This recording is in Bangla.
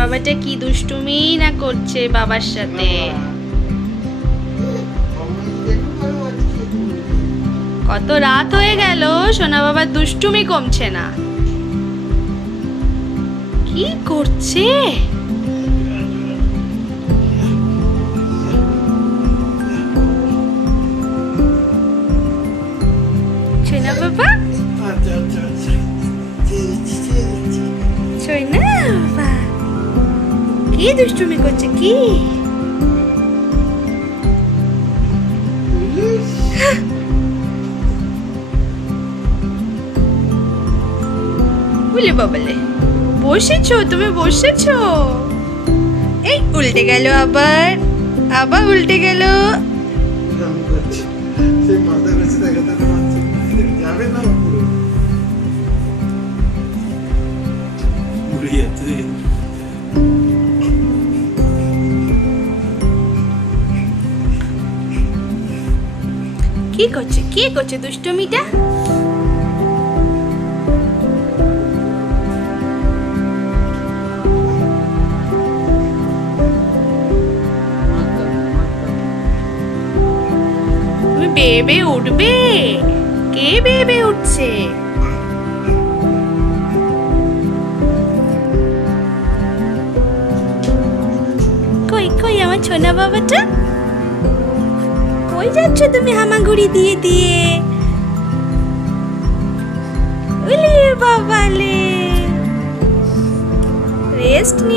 বাবাটা কি দুষ্টুমি না করছে বাবার সাথে। কত রাত হয়ে গেল, সোনা বাবার দুষ্টুমি কমছে না। কি করছে? সোনা বাবা, সোনা বাবা কি দুষ্টুমি করছে? কি বলে বাবলে বসেছো? তুমি বসেছো? এই উল্টে গেল, আবার আবার উল্টে গেল। কি করছে? কি করছে দুষ্টুমিটা? তুমি বেবে উঠবে? কে বেবে উঠছে? কই কই আমার সোনা বাবাটা? কই যাচ্ছ তুমি হামাগুড়ি দিয়ে দিয়ে? ওলে বাবালে, রেস্ট নিয়ে